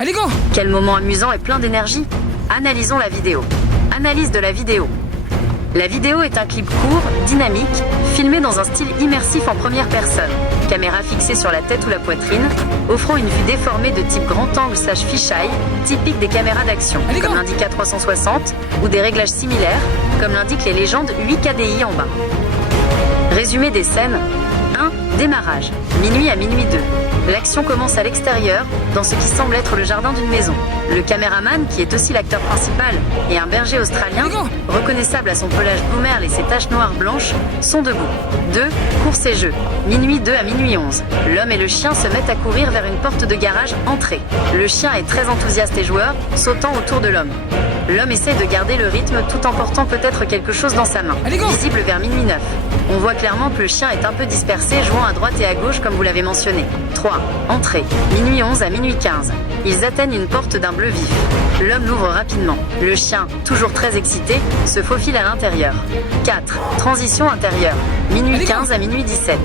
Allez, go! Quel moment amusant et plein d'énergie! Analysons la vidéo. Analyse de la vidéo. La vidéo est un clip court, dynamique, filmé dans un style immersif en première personne. Caméra fixée sur la tête ou la poitrine, offrant une vue déformée de type grand angle / fisheye, typique des caméras d'action, comme l'indique A360, ou des réglages similaires, comme l'indiquent les légendes 8KDI en bas. Résumé des scènes. 1. Démarrage. Minuit à minuit 2. L'action commence à l'extérieur, dans ce qui semble être le jardin d'une maison. Le caméraman, qui est aussi l'acteur principal, et un berger australien, reconnaissable à son pelage blue merle et ses taches noires blanches, sont debout. 2. Course et jeu. Minuit 2 à minuit 11. L'homme et le chien se mettent à courir vers une porte de garage entrée. Le chien est très enthousiaste et joueur, sautant autour de l'homme. L'homme essaie de garder le rythme tout en portant peut-être quelque chose dans sa main, visible vers minuit 9. On voit clairement que le chien est un peu dispersé, jouant à droite et à gauche comme vous l'avez mentionné. 3. Entrée. Minuit 11 à minuit 15. Ils atteignent une porte d'un bleu vif. L'homme l'ouvre rapidement. Le chien, toujours très excité, se faufile à l'intérieur. 4. Transition intérieure. Minuit 15 à minuit 17.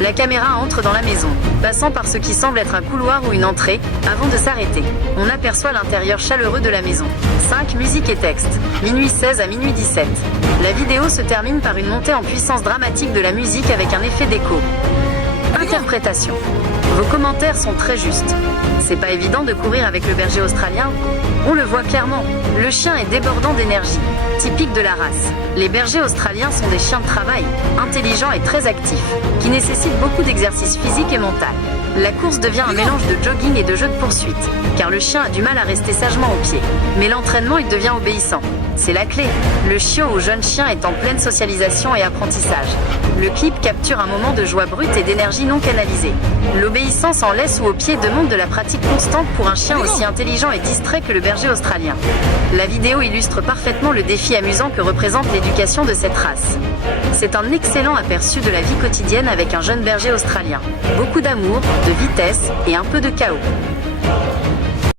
La caméra entre dans la maison, passant par ce qui semble être un couloir ou une entrée, avant de s'arrêter. On aperçoit l'intérieur chaleureux de la maison. 5. Musique et texte. Minuit 16 à minuit 17. La vidéo se termine par une montée en puissance dramatique de la musique avec un effet d'écho. Interprétation. Vos commentaires sont très justes. C'est pas évident de courir avec le berger australien. On le voit clairement. Le chien est débordant d'énergie, typique de la race. Les bergers australiens sont des chiens de travail, intelligents et très actifs, qui nécessitent beaucoup d'exercice physique et mental. La course devient un mélange de jogging et de jeu de poursuite, car le chien a du mal à rester sagement au pied. Mais l'entraînement, il devient obéissant. C'est la clé. Le chiot ou jeune chien est en pleine socialisation et apprentissage. Le clip capture un moment de joie brute et d'énergie non canalisée. L'obéissance en laisse ou au pied demande de la pratique constante pour un chien aussi intelligent et distrait que le berger australien. La vidéo illustre parfaitement le défi amusant que représente l'éducation de cette race. C'est un excellent aperçu de la vie quotidienne avec un jeune berger australien. Beaucoup d'amour, de vitesse et un peu de chaos.